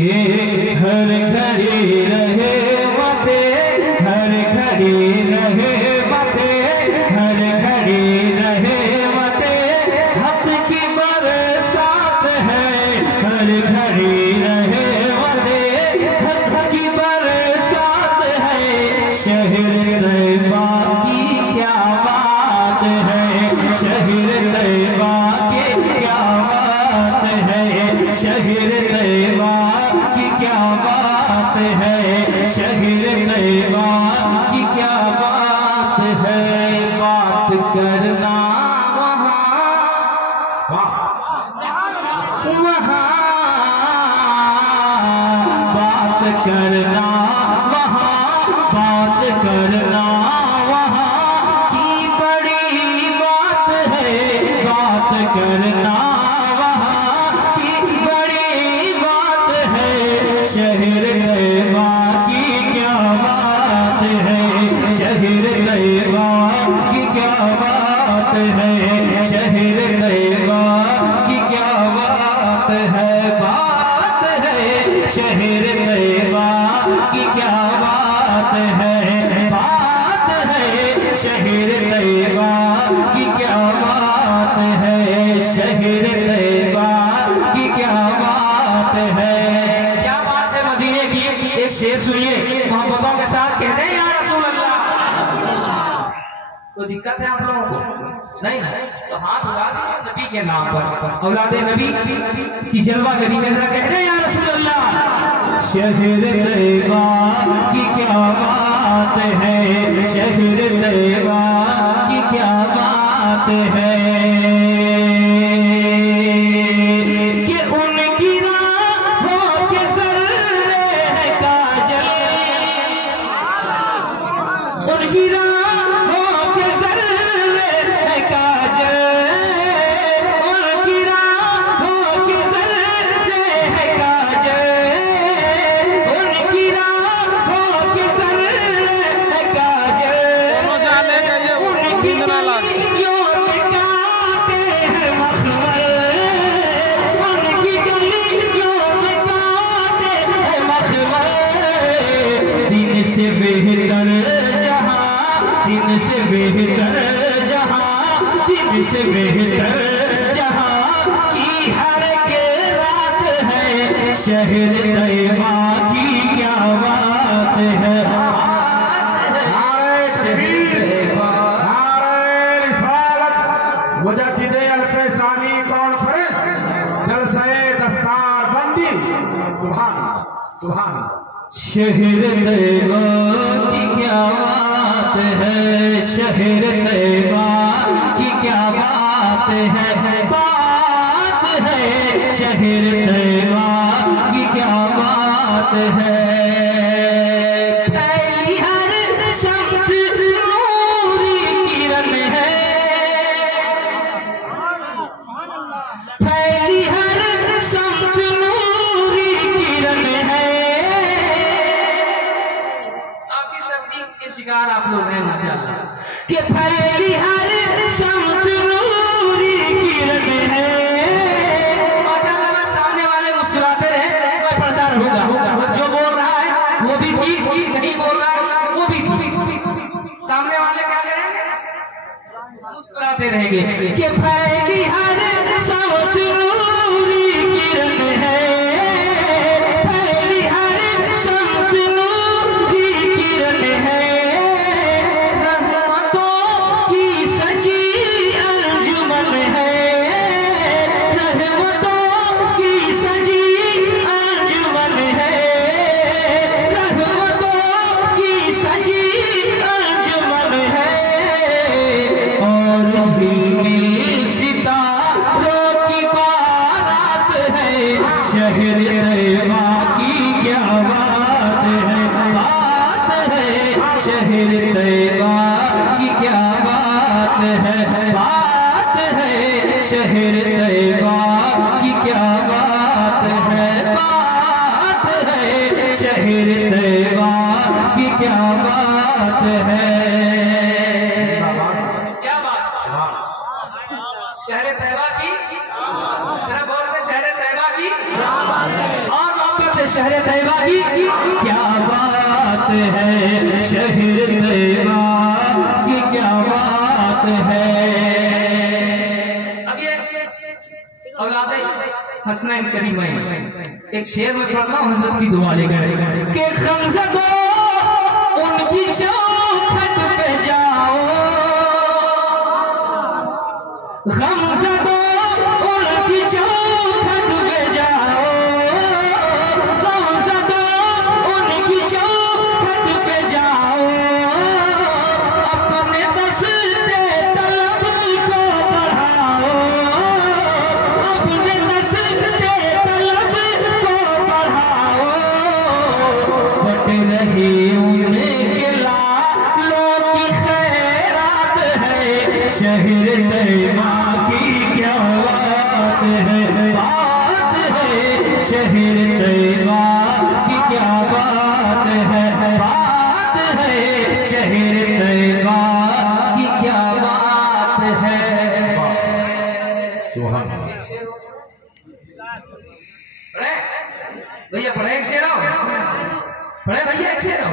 के हर घड़ी रहे मते, हर घड़ी रहे मते, हर घड़ी रहे मते, हक की बरसात है, हर घड़ी रहे मते, हक की बरसात है। शहर तैयबा की क्या बात है, शहर तैयबा की क्या बात है, शहर तैयबा की क्या बात है, शहर तैयबा की क्या बात है। बात करना वहाँ वहाँ, बात करना वहाँ, बात करना वहाँ की बड़ी बात है, बात करना वहाँ की बड़ी बात है। शहर तैयबा की क्या बात है, शहर तैयबा की क्या बात है, शहर तैयबा की क्या बात है। बात है शहर तैयबा की क्या बात है, बात है शहर तैयबा की क्या बात है, शहर तैयबा की क्या बात है। क्या बात है मदीने की। एक शेर सुनिए मोहब्बतों के साथ, कहते हैं या रसूल अल्लाह। कोई दिक्कत है आप लोगों को? नहीं तो हाथ उठा दीजिए नबी के नाम पर, औलादे नबी की जलवागरी के तरह कहते हैं या रसूल अल्लाह। शहर तैयबा की क्या बात है, शहर तैयबा की क्या बात है, कि उनकी राहों के सर्रे है काजल, उनकी राहों के सर्रे है काजल, उनकी राहों के सर्रे है काजल, उनकी राहों के सर्रे है काजल, उनकी गलियों में काटे हैं मखमल, उनकी गलियों में काटे हैं मखमल। दिन से बेहतर जहां, दिन से बेहतर जहां, दिन से बेहतर जहां की हर के रात है। शहर तैयबा की क्या बात है, नारे शहीद, नारे रिसालत, मुजद्दिदे अल्फसानी कॉन्फ्रेंस, जलसे दस्तार बंदी। सुभान सुभान। शहर तैयबा की क्या बात है, शहर तैयबा की क्या बात है, बात है शहर तैयबा की क्या बात है। फैली हर सख्त नूरी किरण है, फैली हर सख्त नूरी किरण है। काफी सर्दी के शिकार आप लोग हैं माशाल्लाह। कि फैली हर सख्त नूरी किरण है। माशाल्लाह मैं सामने वाले मुस्कुराते रहे, मैं पढ़ता रहूंगा, जो बोल रहा है वो भी ठीक, नहीं बोल रहा वो भी ठीक। सामने वाले क्या करेंगे? मुस्कुराते रहेंगे। कि फैली हर सख्त नूरी किरण है, फैली हर सख्त नूरी किरण है। रहमतों की सजी अंजुमन है, रहमतों की सजी अंजुमन है, रहमतों की सजी अंजुमन है। और झिलमिल सितारों की बारात है। शहर तैयबा की क्या बात है, बात है शहर तैयबा की क्या बात है, बात है शहर तैयबा की क्या बात है, बात है शहर तैयबा की क्या बात है। क्या बात? शहर तैयबा की, जरा बोलते शहर तैयबा की और मोहब्बत से शहर तैयबा की क्या बात है, शहर तैयबा की क्या बात है। अब ये औलाद हसनैन करीमैन एक शेर में पढ़ता हूँ, हजरत की दुआ लेकर के खमसा को उनकी चौखट पे जाओ, खमसा को उनकी चौखट पे जाओ, खमसा को उनकी चौखट पे जाओ, अपने दस्ते तलब को बढ़ाओ, अपने दस्ते तलब को बढ़ाओ, बट रही उनके लालों की खैरात है, शहर तैयबा की क्या बात है, बात है, शहर तैयबा की क्या बात है, बात है, शहर तैयबा की क्या बात है। सुभान अल्लाह। पढ़े भैया, पढ़े एक शेर आओ, पढ़े भैया एक शेर आओ।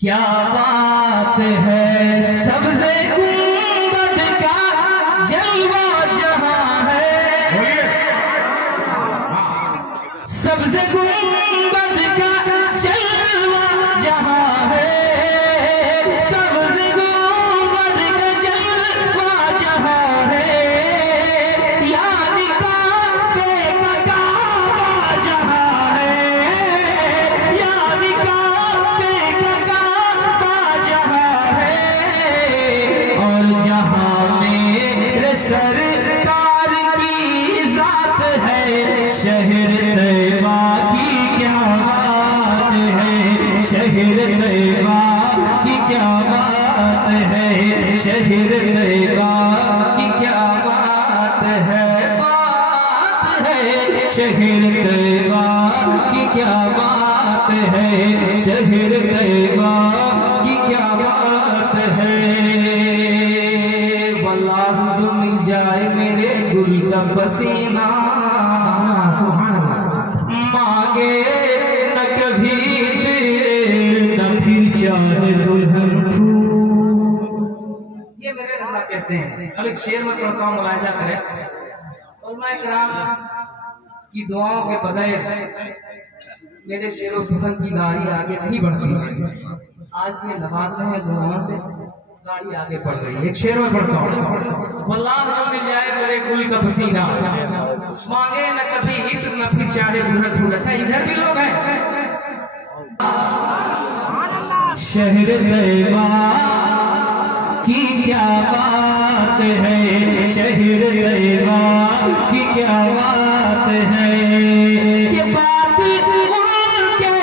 क्या बात है सबसे गुंबद का जलवा जहां है, सबसे गुंबद का जलवा जहां है, सबसे गुंबद का जलवा जहां है, यानी काबे का काबा जहां है, यानी काबे का काबा जहां है, और जहां मेरे सरकार की जात है, शहर तैयबा की क्या बात है, शहर तैयबा की क्या बात है, शहर तैयबा की क्या बात है, बात है, शहर तैयबा की क्या बात है, शहर तैयबा की क्या बात है। वल्लाह जो मिल जाए मेरे गुल का पसीना, सुभान अल्लाह। मांगे न कभी दिल न फिर चाहे दुल्हन फूल। ये मेरे रज़ा कहते हैं। अब एक शेर में पढ़ता हूँ, मुलाहिजा करें। उलमा किराम की दुआओं के बगैर मेरे शेरों सुखन की गाड़ी आगे नहीं बढ़ती। आज ये नवाज रहे हैं दुआओं से, गाड़ी आगे बढ़ रही है। एक शेर में पढ़ता हूँ, वल्लाह जो मिल जाए मेरे गुल का पसीना, मांगे न कभी इत्र न फिर चाहे दुल्हन फूल। अच्छा इधर भी लोग हैं। शहर तैयबा की क्या बात है, शहर तैयबा की क्या बात है, कि बात उनके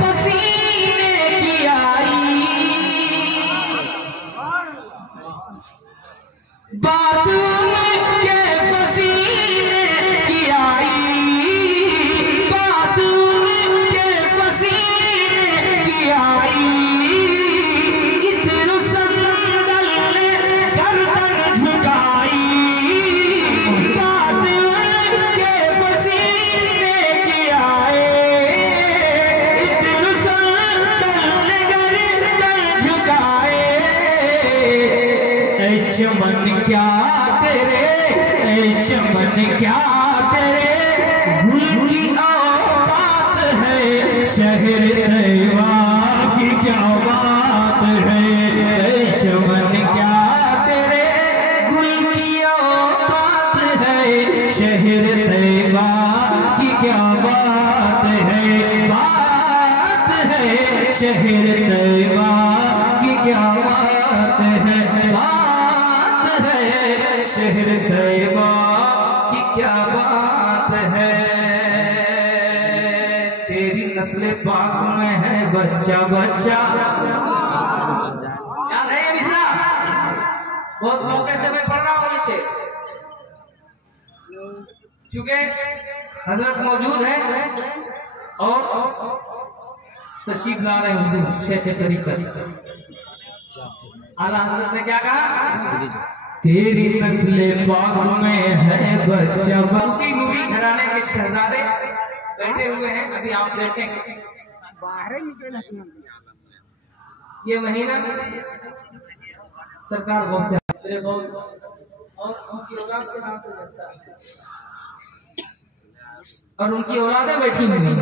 पसीने की आई, बात उनके पसीने की आई, बात उनके पसीने की आई, इत्र संदल ने गर्दन झुकाई, बात उनके पसीने की आई, इत्र संदल ने गर्दन झुकाए, ऐ चमन क्या तेरे, ऐ चमन क्या तेरे गुल की औकात है, शहर तैयबा की क्या बात है, ऐ चमन क्या तेरे गुल की औकात है, शहर तैयबा की क्या बात है, बात है, शहर तैयबा की क्या बात है, बात है, शहर तैयबा की क्या बात है। तेरी नस्ल पाक में है बच्चा बच्चा, याद है ये मिसरा? बहुत मौके से मैं पढ़ रहा हूँ इसे, चूंकि हजरत मौजूद है और तशरीफ ला रहे हैं हुजूर शेख तरीक़त। आला हजरत ने क्या कहा? तेरी नस्ले पाक में है बच्चा। बंसी मूवी घराने के शहजादे बैठे हुए हैं, अभी आप देखेंगे। ये महीना सरकार बहुत से मेरे बहुत और उनकी औलाद के नाम से जलसा और उनकी औलादें बैठी हुई हैं।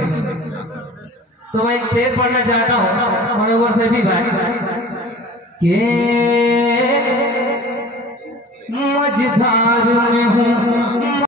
तो मैं एक शेर पढ़ना चाहता हूँ मनोवर से भी भाई के मझधार में हूँ